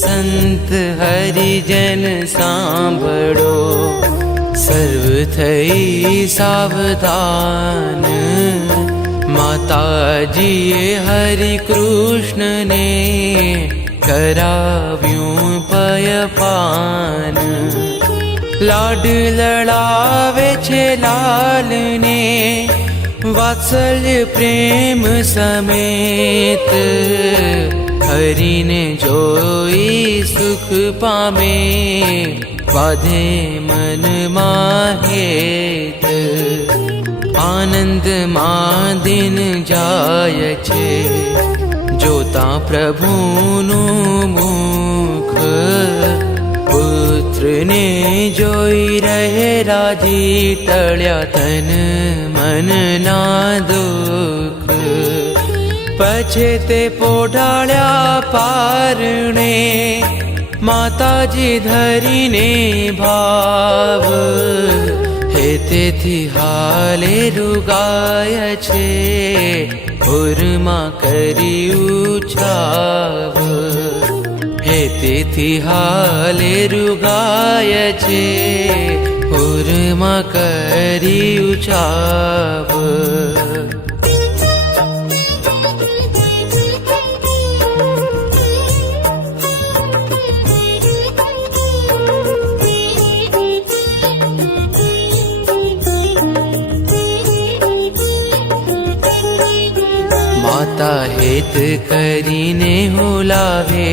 સંત હરિજન સાંભળો, સર્વ થઈ સાવધાન. માતાજીએ હરિ કૃષ્ણને કરાવ્યું પયપાન. લાડ લડાવે છે લાલને, વાત્સલ્ય પ્રેમ સમેત. હરિને જોઈ સુખ પામે, બાંધે મનમાં હેત. આનંદમાં દિન જાય છે, જોતા પ્રભુનું મુખ. પુત્રને જોઈ રહે રાજી, ટળ્યા તન મનના દુઃખ. પછી તે પોઢાળ્યા પારણે, માતાજી ધરીને ભાવ. હે તેથી હાલે રૂગાય છે, ઉરમાં કરી ઉછાવ. હે તેથી હાલે રૂગાય છે, ઉરમાં કરી ઉછાવ. માતા હેત કરીને હુલાવે,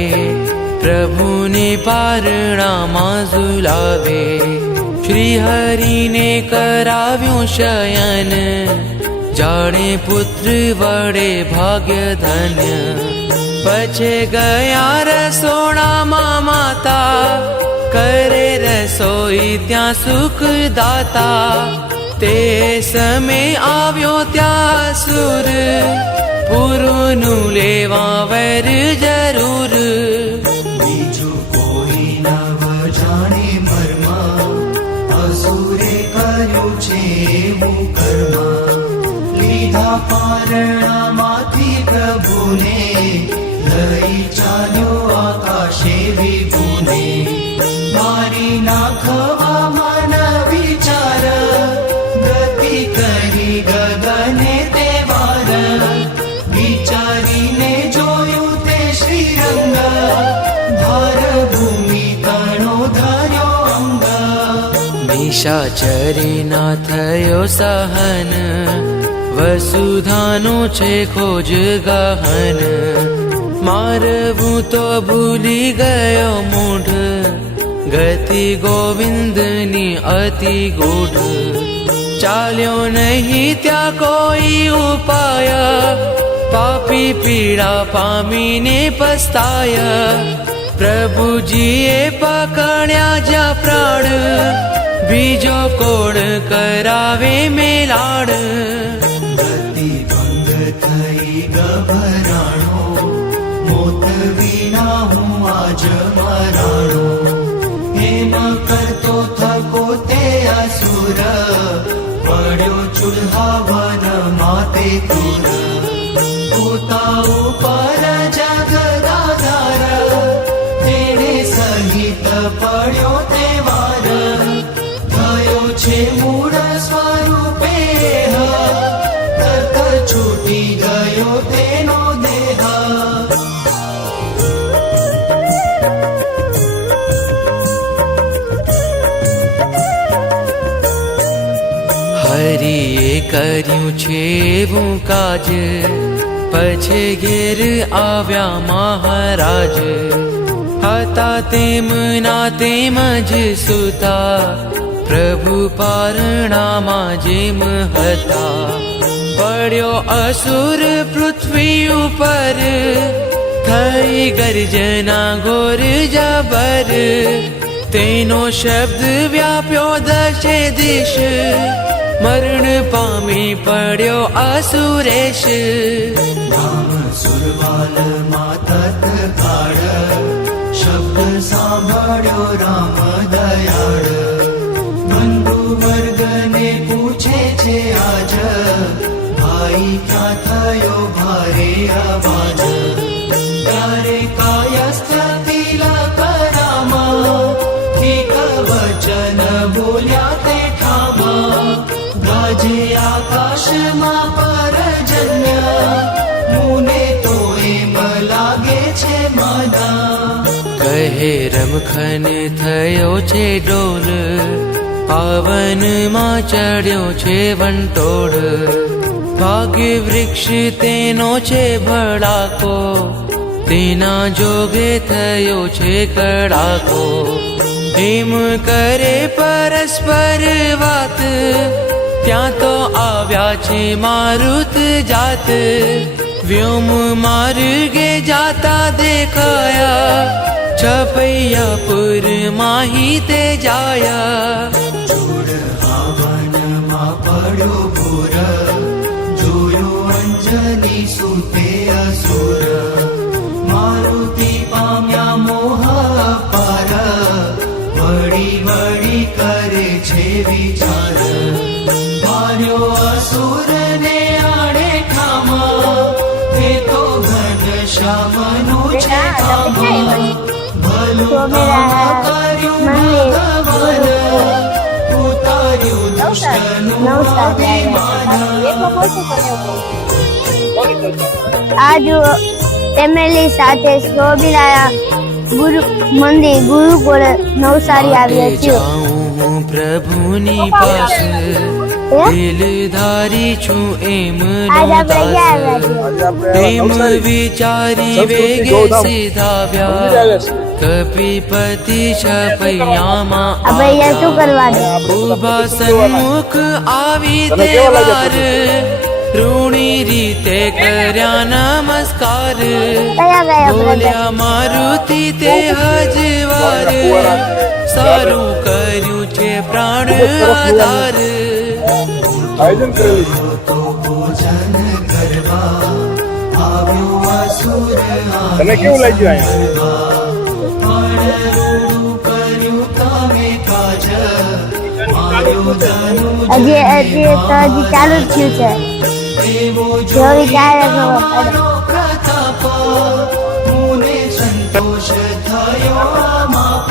પ્રભુને પારણામાં ઝુલાવે. શ્રી હરિને કરાવ્યું શયન, જાણે પુત્ર વડે ભાગ્ય ધન્ય. પછી ગયા રસોડામાં માતા, કરે રસોઈ ત્યાં સુખદાતા. તે સમય આવ્યો ત્યાં સુર, પૂરુનું લેવા વર જરૂર. બીજું કોઈ નવ જાણે મર્મ, અસુરે કર્યું છે એવું કર્મ. લીધા પારણામાંથી પ્રભુને, લઈ ચાલ્યો આકાશે વિભુને. મારી નાખવા મન વિચાર, ગતિ કરી ગગને તે વાર. વિચારીને જોયું તે શ્રીરંગ, ભાર ભૂમિ તણો ધર્યો અંગ. નિશાચરી ના થયો સહન, વસુધાનો છે ખોજ ગહન. મારવું તો ભૂલી ગયો મૂઢ, ગતિ ગોવિંદની અતિ ગૂઢ. ચાલ્યો નહીં ત્યાં કોઈ ઉપાય, પાપી પીડા પામીને પસ્તાય. પ્રભુજીએ પકડ્યા જ્યાં પ્રાણ, બીજો કોડ કરાવે મેલાડ. ગતિ ભંગ થઈ ગભરાણો, મોત વિના હું આજ મરાણો. એમ કરતો થકો તે અસુર, પડ્યો ચૂલ્હાવન માતે તુર. પોતા ઉપર જગદાધાર, તેને સહિત પડ્યો તે વાર. થયો છે મૂળ સ્વરૂપે, તરત છૂટી ગયો તેનો દેહ. હરિએ કર્યું છે એવું કાજ, પછી ઘેર આવ્યા મહારાજ. હતા તેમના તેમ જ સુતા, પ્રભુ પારણામાં જેમ હતા. પડ્યો અસુર પૃથ્વી ઉપર, થઈ ગર્જના ઘોર જબર. તેનો શબ્દ વ્યાપ્યો દશે દિશ, મરણ પામી પડ્યો અસુરેશ. રામ સુરવાલ માતત કાળ, શબ્દ સાંભળ્યો રામ દયાળ. બંધુ વર્ગને પૂછે છે આજ, ભાઈ ક્યાં થયો ભારે અવાજ. ત્યારે કાયસ્થ તિલક કહે રમખન થયો છે ડોલ, પાવનમાં ચડ્યો છે વંટોળ. ભાગ્ય વૃક્ષ તેનો છે ભડાકો, તેના જોગે થયો છે કડાકો. એમ કરે પરસ્પર વાત, ત્યાં તો આવ્યા છે મારુત જાત. વ્યોમ માર્ગે જાતા દેખાયા, છપૈયાપુર માહી તે જાયા. જોડ હાવનમાં પડ્યો પૂર, જોયો અંજની સુતે અસુર. મારુતિ પામ્યા મોહ પાર, વળી વળી કરે છે વિચાર. માર્યો અસુરને આડે ઠામા, તે તો ઘનશ્યામનું છે કામ. ભલું કામ કર્યું ભગવાન, ઉતાર્યું દુષ્ટનું અભિમાન. આજ ફેમિલી સાથે શોભિલાયા મંદિર ગુરુકુળ નવસારી આવ્યા છીએ. જાઉં હું પ્રભુની પાસે, દિલધારી છું એમ આજ આપણે ક્યાં આવ્યા છીએ? એમ વિચારી વેગે સીધાવ્યા, કપિપતિ છપૈયામાં આપણે અહીંયા શું કરવાનું? ઉભા સન્મુખ આવી તહેવાર, ઋણી રીતે કર્યા નમસ્કાર. કયા ગયા બોલ્યા મારુતિ તે હજવાર, સારું કર્યું છે પ્રાણ આધાર. આયોજન કરેલું તો ભોજન કરવા આવ્યો અસુર. તને કેવું લાગ્યું અહીંયા? કર્યું તમે કાજ, માર્યો ધનુજ હજી ચાલુ જ થયું છે. દેવો જોઈ ક્યારે ખબર પડે? પ્રતાપ, મુને સંતોષ થયો માપ.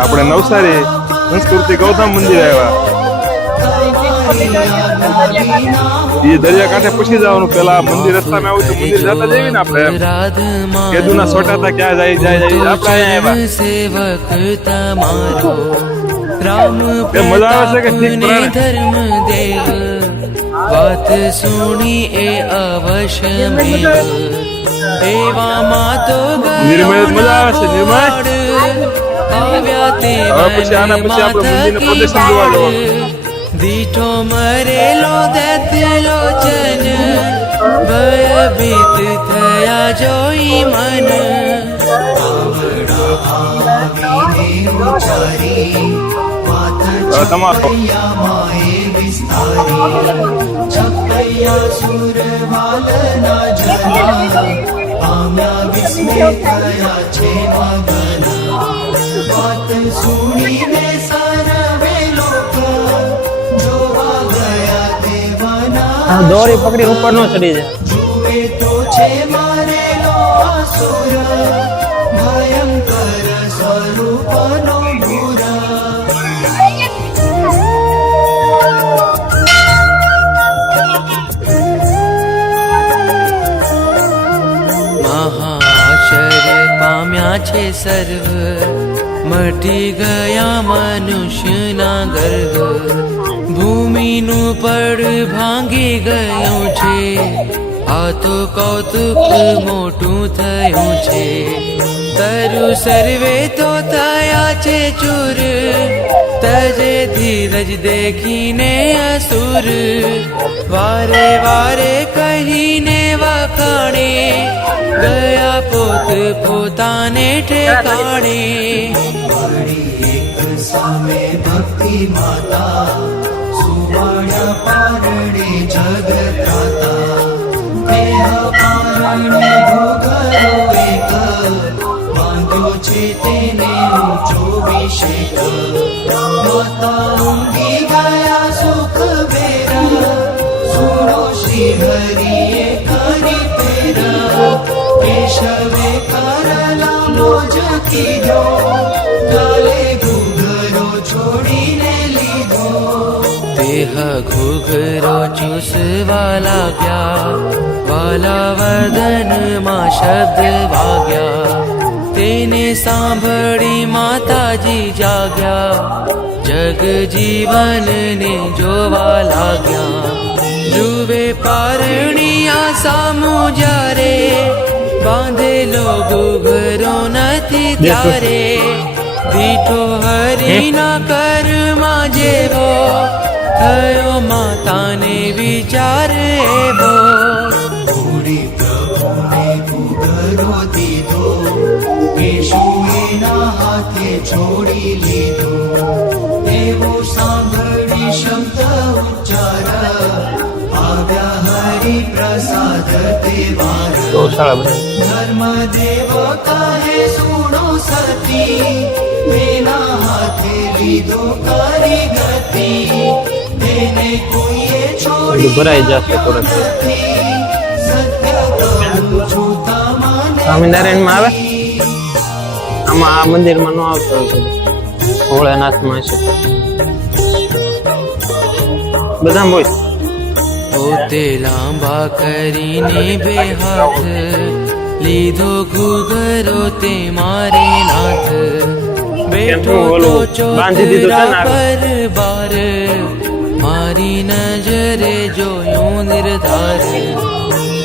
આપણે નવસારી સંસ્કૃતિ ગૌતમ મંદિર આવ્યા. એ દરિયા કાંઠે પૂછી જવાનું, પેલા મંદિર રસ્તામાં આવું તો મંદિર જતા જઈએ ને આપણે એમ. કેદુના છોટા હતા ક્યાં જાય આપણે અહીંયા આવ્યા. સેવક તમારો રામ એ મજા આવે છે કે ઠીક પ્રાણ? ધર્મ દેવ, વાત સુણી એ અવશ્ય મેવ. એવામાં તો નિર્મય જ મજા આવે છે, નિર્મય. આવ્યા તે હવે પછી આના પછી આપણે મંદિરનું પ્રદર્શન જોવા જવાનું. દીઠો મરેલો દત્તલો જન, ભયભીત થયા જોઈ મન. ઉચારી વાત તમારો છપૈયામાં એ વિસ્તારી. છપૈયા સુર વાલના જના, પામ્યા વિસ્મય થયા છે મગન. વાત સુણીને સર્વે લોક, જોવા ગયા દેવના દોરી પકડી ઉપર નો ચડી જાય. જુએ તો છે મારેલો અસુર, ભયંકર સ્વરૂપનો ભૂર. મહાશ્ચર્ય પામ્યા છે સર્વ, મટી ગયા મનુષ્યના ગર્વ. ભૂમિનું પડ ભાંગી ગયું છે, આ તો કૌતુક મોટું થયું છે. તરુ સર્વે તો થયા છે ચૂર, તજે ધીરજ દેખીને અસુર. વારે વારે કહીને વખાણે, ગયા પોત પોતાને ઠેકાણે. વળી એક સામે ભક્તિ માતા, સુવર્ણ પારણે જગત્રાતા. દેહ પારણે ભોગરો એક, બાંધ્યો છે તેને ઊંચો વિષેક. માતા ઊંઘી ગયા સુખ બેરા, સુનો શ્રી હરિએ કરી પેરા. કેશવે કરલા મોજ કીધો, ગાલે ઘૂઘરો છોડીને લીધો. દેહ ઘૂઘરો ચૂસવા લાગ્યા, વાલા વદનમાં શબ્દ વાગ્યા. તે તેને સાંભળી માતાજી જાગ્યા, જગ જીવનને જોવા લાગ્યા. જુએ પારણી આ સામું જ્યારે, બાંધેલો ઘૂઘરો નથી ત્યારે. દીઠો હરિના કર્મમાં જેવો, થયો માતાને વિચાર એવો. થોડી પ્રભુને ઘૂઘરો દીધો, કેશુએના હાથે છોડી લીધો. એવો સાંભળી શબ્દ ઉચ્ચાર, આવ્યા હરિ પ્રસાદ તેવાર. ધર્મ દેવ કહે સુણો સતી, તેના હાથે લીધો કરી ગતિ. તેને કોઈએ છોડી ભરાઈ જશે થોડોક. સત્ય કહું છું તમને. સ્વામિનારાયણમાં આવે, આમાં આ મંદિરમાં ન આવતો ભોળાનાથમાં છે. બધા બોલ. પોતે લાંબા કરીને બે હાથ, લીધો ઘૂઘરો તે મારે નાથ. બેઠો તો ચોતરા પર બાર, મારી નજરે જોયું નિર્ધાર.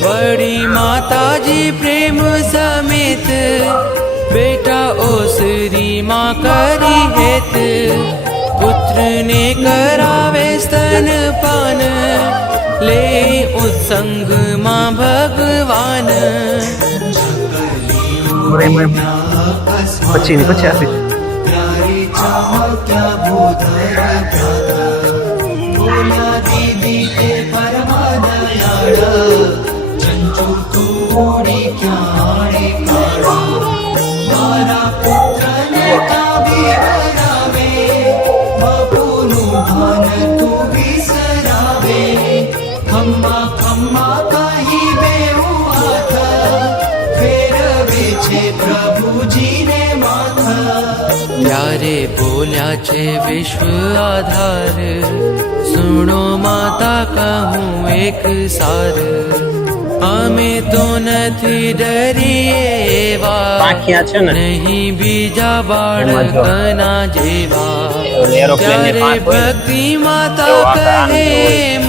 વળી માતાજી પ્રેમ સમેત, બેટા ઓસરીમાં કરી હેત. પુત્રને કરાવે સ્તનપાન, લે ઉત્સંગમાં ભગવાન. પછી આપીશ. ત્યારે ચમક્યા ભૂધર ભ્રાતર, બોલ્યા દીદી તે પરમ દયાળ. ચંચુ તુડી ક્યાણે કાઢો, મારા પુત્રને કાબી કરાવે. બાપુનું ભાન તું વિસરાવે. ખમ્મા ખમ્મા કહી બેઉ હાથ, ફેરવે છે પ્રભુજીને માથા. ત્યારે બોલ્યા છે વિશ્વ આધાર, સુણો માતા કહું એક સાર. અમે તો નથી ડરીએ એવા, પાંખિયા છે ને, નહીં બીજા બાળકના જેવા. ત્યારે ભક્તિ માતા કહે એમ,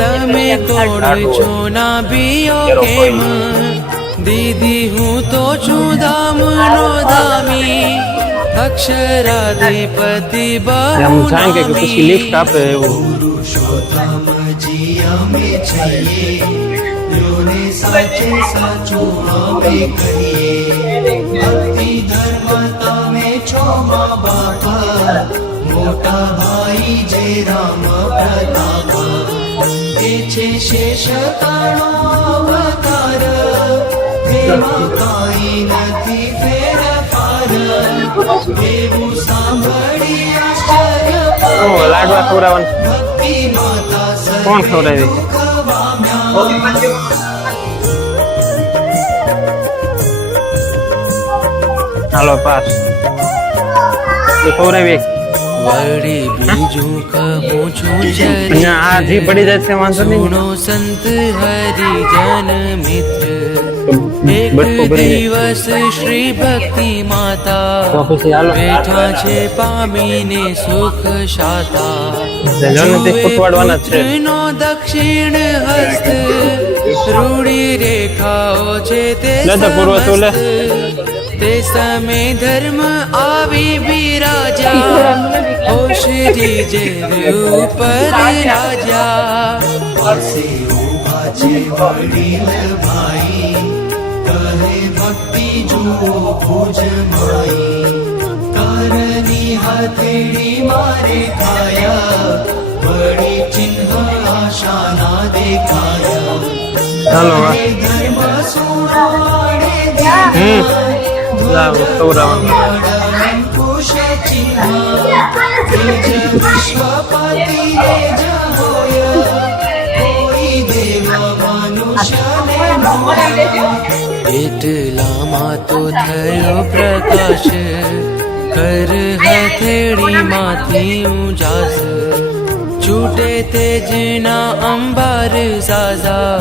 તમે કોણ છો ના બીઓ કેમ. દીદી હું તો છું ધામનો ધામી, અક્ષરાધિપતિ એમ જાણ કે પછી લિફ્ટ આપે એવું. પુરુષોત્તમજી અમે છીએ, યોને સાચે સાચું અમે કહીએ. ભક્તિ ધર્મ તમે છો મા બાપ, મોટા ભાઈ જે રામ પ્રતાપ. એ છે શેષ કાળો અવતાર, તેમાં કાંઈ નથી ફેરફાર. એવું સાંભળી આશ્ચર્ય લાડવા ખવડાવવાનું ભક્તિ માતા કોણ ખવડાવી? હાલો પાસ ખવડાવી. વળી બીજું કહું છું જરી, આ જી પડી જાય છે વાંધો નહીં. સુણો સંત હરિજન મિત્ર. એક બટકો ભરી દિવસ શ્રી ભક્તિ તો માતા, પછી હાલો બેઠા છે પામીને સુખ શાતા. જનતે ફૂટવાડવાના જ છે. પુત્રનો દક્ષિણ હસ્ત, રૂડી રેખાઓ છે તે દાદા પૂર્વ તો લે. સમસ્ત. તે સમય ધર્મ આવી બિરાજા, ઓષધી જે ઉપર રાજા. પાસે ઉભા છે વડીલ ભાઈ, કહે ભક્તિ જુઓ ભુજ માઈ. કારની હથેળી મારે ખાયા, વળી ચિહ્ન આશાના દેખાયા. હાલો હા. ધર્મ સુણાડે ધ્યાન, અંકુશ ચિહ્ન. વિશ્વપતિ રે જહોય, કોઈ દેવ મનુષ્યને મોય. એટલામાં તો થયો પ્રકાશ, કર હથેળીમાંથી ઉજાસ. છૂટે તેજના અંબાર ઝાઝા,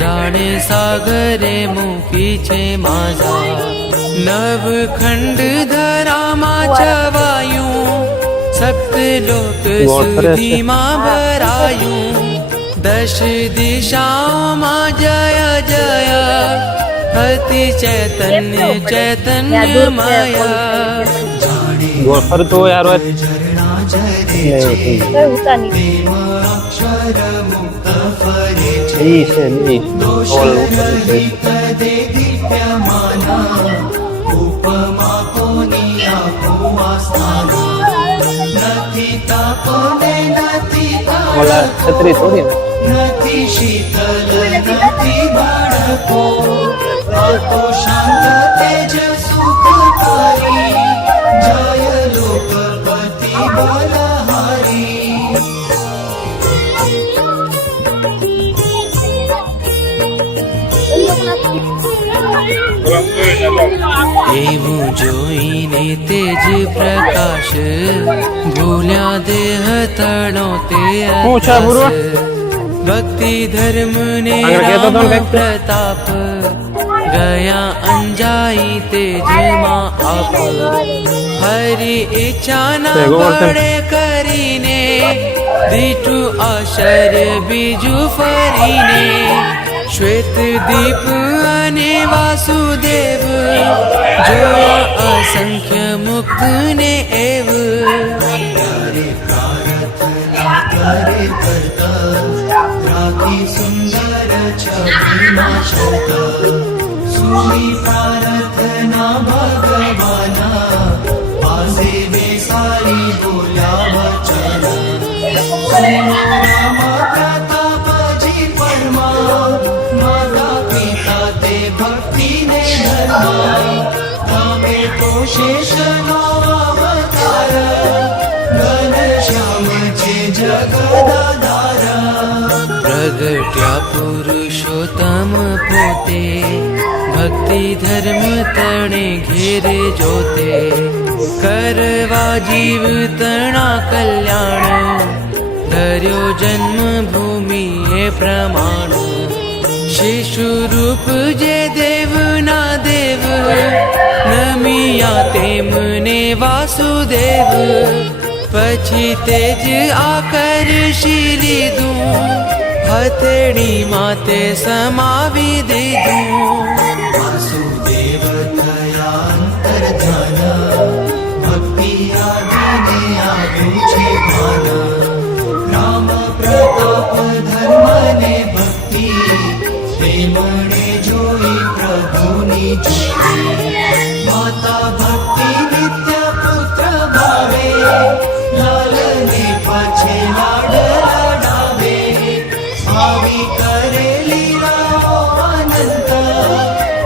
જાણે સાગરે મૂકી છે માઝા. નવખંડ ધરામાં છવાયું, સપ્તલોક ગોળ ફરે છે. સુધીમાં ભરાયું, દશ દિશાઓમાં જય જય, અતિ ચૈતન્ય ચૈતન્યમય. ગોળ ફરતો હોય યાર હોય. ઝરણા ઝરે નહીં, છે પ્રેમ અક્ષર મુક્ત ફરે છે ઈ છે ઈ. દોષ ગોળ ઉપર છે. રહિત દે દિવ્યમાના ઉપમા કોની આપો આસ્થાના નથી તાપ ને નથી ઓલા કાળકો, છત્રી થોડી ને. નથી શીતલ નથી બાળકો આ તો શાંત તેજ સુખકારી જય લોકપતિ બલહારી. એવું જોઈને તેજ પ્રકાશ, ભૂલ્યા દેહ તણો તે શું છે પૂર્વ? ભક્તિ ધર્મ ને આગળ કહેતો હતો ને કંઈક? પ્રતાપ, ગયા અંજાઈ તેજમાં આપ. હરિ ઈચ્છાના જય ગોવર્ધન. બળે કરીને, દીઠું આશ્ચર્ય બીજું ફરીને, શ્વેત દીપ અને વાસુદેવ, જોયા અસંખ્ય મુક્ત ને એવ. ત્યારે પ્રાર્થના કરે કરતા રાખી સુંદર છબીમાં શરત, સુની પ્રાર્થના ભગવાના પાસે બેસાડી બોલ્યા વચન. રામ પ્રતાપજી પરમા માતા પિતા તે ભક્તિને ધર્મા, તમે તો શેષનો અવતાર ઘનશ્યામ છે જગદાધાર. પ્રગટ્યા પુરુષોત્તમ પોતે, ભક્તિ ધર્મ તણે ઘેરે જોતે, કરવા જીવ તણા કલ્યાણ, ધર્યો જન્મ ભૂમિ એ પ્રમાણ. શિશુ રૂપ જે દેવના દેવ, નમિયા તેમને વાસુદેવ. પછી તેજ આકર્ષી લીધું, હથેળી માતે સમાવી દીધું. વાસુદેવ થયા અંતર્ધ્યાન, ભક્તિ આદિને આવ્યું છે ભાન. રામ પ્રતાપ ધર્મને ભક્તિ, પ્રેમણે જોઈ પ્રભુની જ્યોતિ. માતા ભક્તિ નિત્ય પુત્ર ભાવે, લાલને પછી લાડ લડાવે. આવી કરે લીલાઓ અનંત,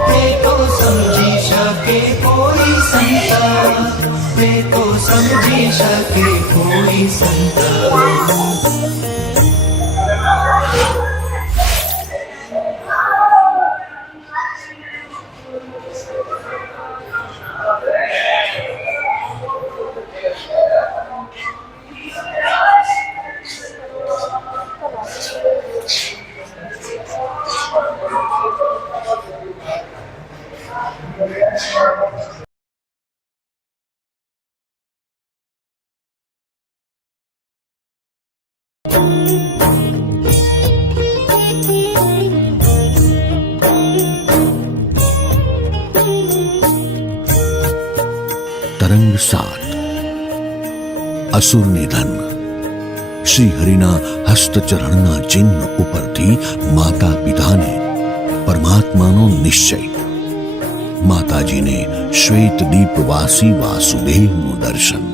તે તો સમજી શકે કોઈ સંત, તે તો સમજી શકે કોઈ સંત. તરંગ 7 અસુર નિધન. શ્રી હરિના હસ્તચરણના ચિહ્ન ઉપરથી માતા પિતાને પરમાત્માનો નિશ્ચય. માતાજીને શ્વેત દીપવાસી વાસુદેવનું દર્શન.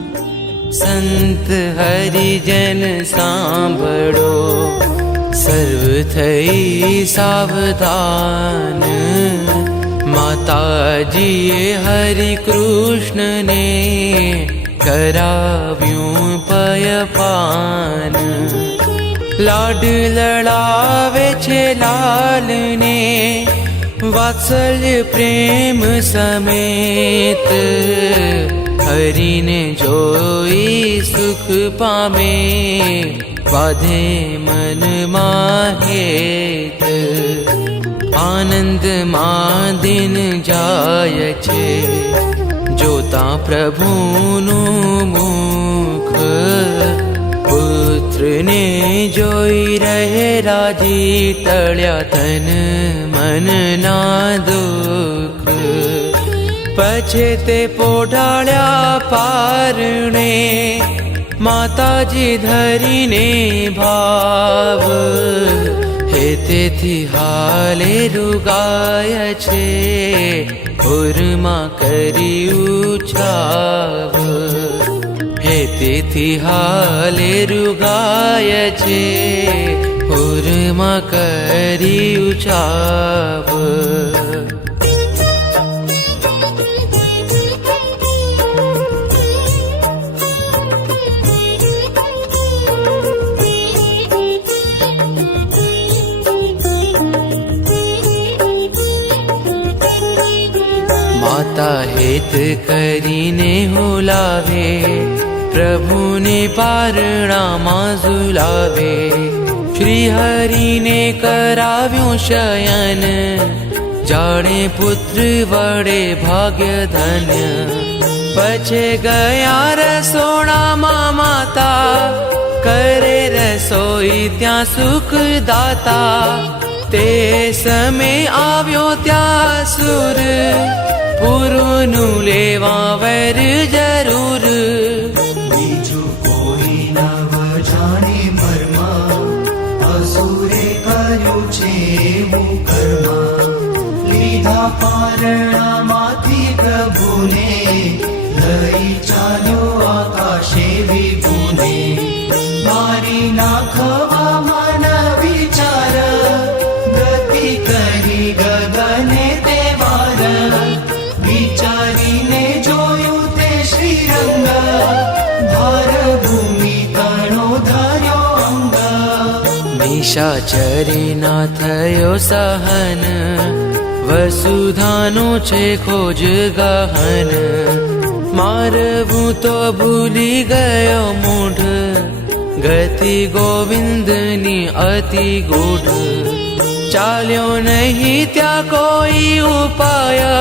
સંત હરિજન સાંભળો, સર્વ થઈ સાવધાન. માતાજીએ હરિ કૃષ્ણને કરાવ્યું પયપાન. લાડ લડાવે છે લાલને, વાત્સલ્ય પ્રેમ સમેત. હરિને જોઈ સુખ પામે, બાધે મનમાં હેત. આનંદમાં દિન જાય છે, જોતા પ્રભુનું મુખ. પુત્રને જોઈ રહે રાજી, ટળ્યા તન મનના દુઃખ. પછી તે પોઢાળ્યા પારણે, માતાજી ધરીને ભાવ. હે તેથી હાલે રૂગાય છે, ઉરમાં કરી ઉછાવ. હે તેથી હાલે રૂગાય છે, ઉરમાં કરી ઉછાવ. માતા હેત કરીને હુલાવે, પ્રભુને પારણામાં ઝુલાવે. શ્રી હરિને કરાવ્યું શયન, જાણે પુત્ર વડે ભાગ્ય ધન્ય. પછી ગયા રસોડામાં માતા, કરે રસોઈ ત્યાં સુખદાતા. તે સમય આવ્યો ત્યાં સુર, પૂરુનું લેવા વર જરૂર. બીજું કોઈ નવ જાણે મર્મ, અસુરે કર્યું છે એવું કર્મ. લીધા પારણામાંથી પ્રભુને, લઈ ચાલ્યો આકાશે વિભુને. મારી નાખવા મન વિચાર, ગતિ કરી ગગને તે વાર. વિચારીને જોયું તે શ્રીરંગ, ભાર ભૂમિ તણો ધર્યો અંગ. નિશાચરીના થયો સહન, વસુધાનો છે ખોજ ગહન. મારવું તો ભૂલી ગયો મૂઢ, ગતિ ગોવિંદની અતિ ગૂઢ. ચાલ્યો નહીં ત્યાં કોઈ ઉપાય,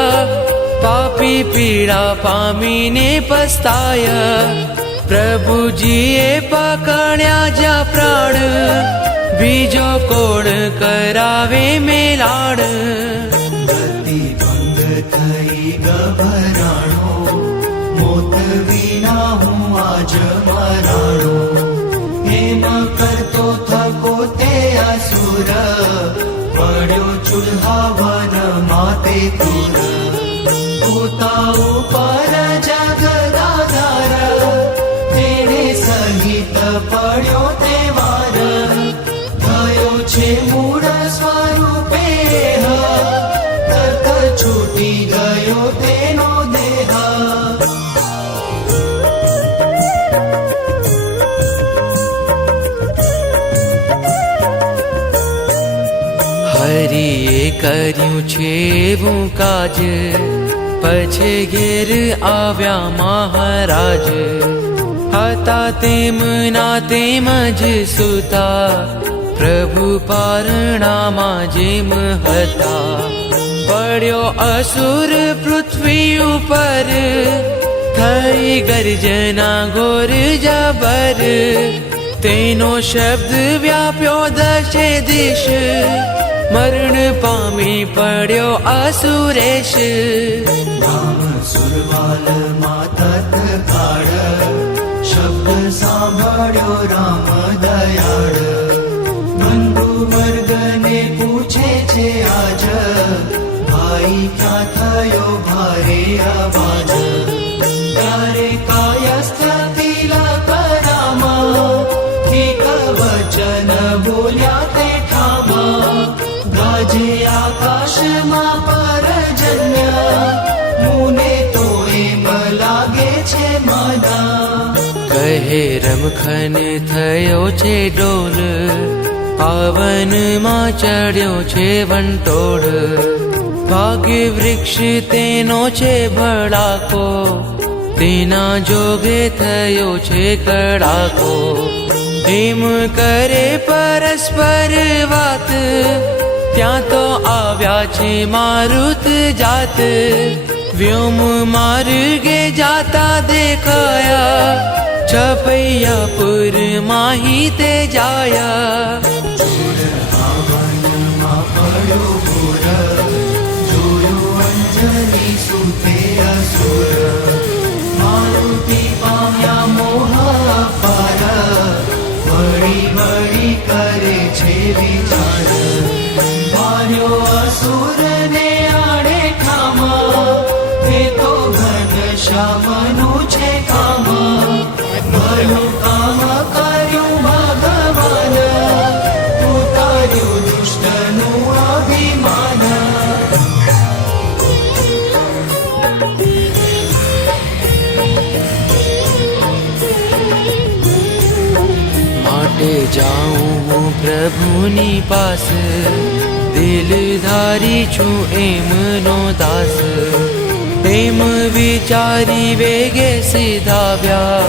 પાપી પીડા પામીને પસ્તાય. પ્રભુજીએ પકડ્યા જ્યાં પ્રાણ, બીજો કોણ કરાવે મેલાડ. ગતિ ભંગ થઈ ગભરાણો, મોત વિના હું આજ મરાણો. એમ કરતો થકો તે અસુર, પડ્યો ચૂલ્હાવન માતે તુર. પોતા ઉપર જગદાધાર, તેને સહિત પડ્યો તે વાર. થયો છે મૂળ સ્વરૂપે, તરત છૂટી ગયો તેનો દેહ. હરિએ કર્યું છે એવું કાજ, પછી ઘેર આવ્યા મહારાજ. હતા તેમના તેમ જ સુતા, પ્રભુ પારણામાં જેમ હતા. પડ્યો અસુર પૃથ્વી ઉપર, થઈ ગર્જના ઘોર જબર. તેનો શબ્દ વ્યાપ્યો દશે દિશ, મરણ પામી પડ્યો અસુરેશ. રામ સુરવાલ માં તત્કાળ, શબ્દ સાંભળ્યો રામ દયાળ. બંધુ વર્ગને પૂછે છે આજ, ભાઈ ક્યાં થયો ભારે અવાજ. ત્યારે કાયસ્થ તિલક રામા, ઠીક વચન બોલ્યા તે ઠામા. ગાજે આકાશમાં પરજન્ય, મુને તો એમ લાગે છે માના. કહે રમખન થયો છે ડોલ, પાવનમાં ચડ્યો છે વંટોળ. ભાગ્ય વૃક્ષ તેનો છે ભડાકો, તેના જોગે થયો છે કડાકો. એમ કરે પરસ્પર વાત, ત્યાં તો આવ્યા છે મારુત જાત, વ્યોમ માર્ગે જાતા દેખાયા, છપૈયાપુર માહી તે જાયા. પડ્યો ઘોર, જોયું અંજની સુતે અસુર, મારુતિ પામ્યા મોહ અપાર, વળી વળી કરે છે વિચાર, માર્યો અસુરને આડે ખામા, તે તો ઘનશ્યામનું છે કામ, ભલું કામ કર્યું ભગવાન, ઉતાર્યું દુષ્ટનું અભિમાન. માટે જાઉં હું પ્રભુની પાસ, દિલ ધારી છું એમનો દાસ. એમ વિચારી વેગે સીધાવ્યા,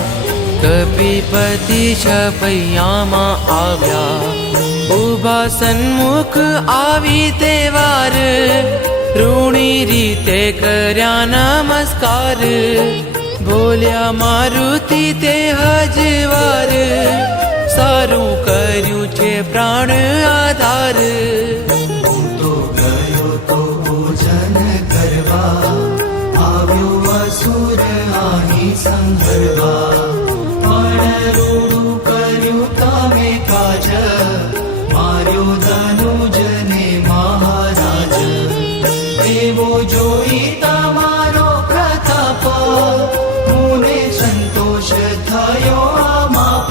કપિપતિ છપૈયામાં આવ્યા. ઉભા સન્મુખ આવી તે વાર, ઋણી રીતે કર્યા નમસ્કાર. બોલ્યા મારુતિ તે હજવાર, સારું કર્યું છે પ્રાણ આધાર. હું તો ગયો તો ભોજન કરવા, આવ્યો અસુર આની સંભળવા, પણ રૂડું કર્યું તમે કાજ, માર્યો ધનુજને મહારાજ. એવો જોઈ તમારો પ્રતાપ, મુને સંતોષ થયો આમાપ,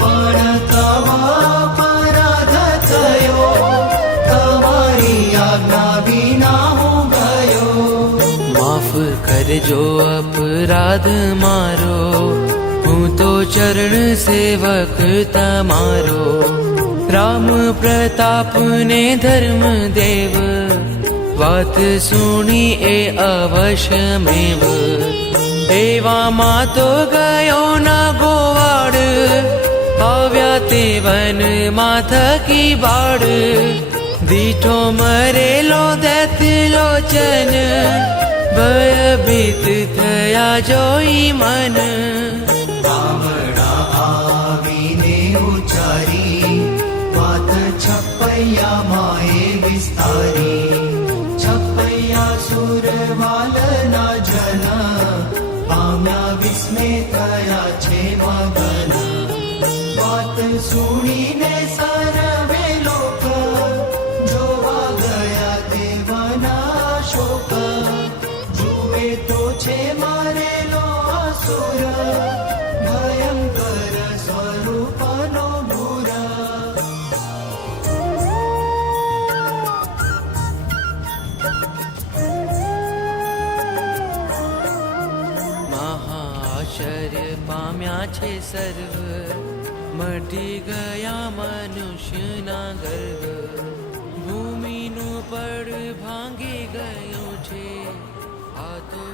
પણ તવા અપરાધ થયો, તમારી આજ્ઞા વિના હું ગયો. માફ કરજો અપરાધ મારો, હું તો ચરણ સેવક તમારો. રામ પ્રતાપને ધર્મદેવ, વાત સુણી એ અવશ્યમેવ. એવામાં તો ગયો ના ગોવાડ, આવ્યા તે વનમાં થકી બાળ. દીઠો મરેલો દૈત્યલોચન, ભયભીત થયા જોઈ મન. કામડા આવીને ઉચારી, વાત છપૈયામાં એ વિસ્તારી. છપૈયા સુરવાલના જન, પામ્યા વિસ્મે થયા છે મગન. વાત સુણીને સર્વે લોક, જોવા ગયા દેવના શોક. જુએ તો છે મારેલો અસુર, ભયંકર સ્વરૂપનો ભૂર. મહાઆશ્ચર્ય પામ્યા છે સર્વ, મટી ગયા મનુષ્યના ગર્વ. ભૂમિનું પડ ભાંગી ગયું છે, આ તો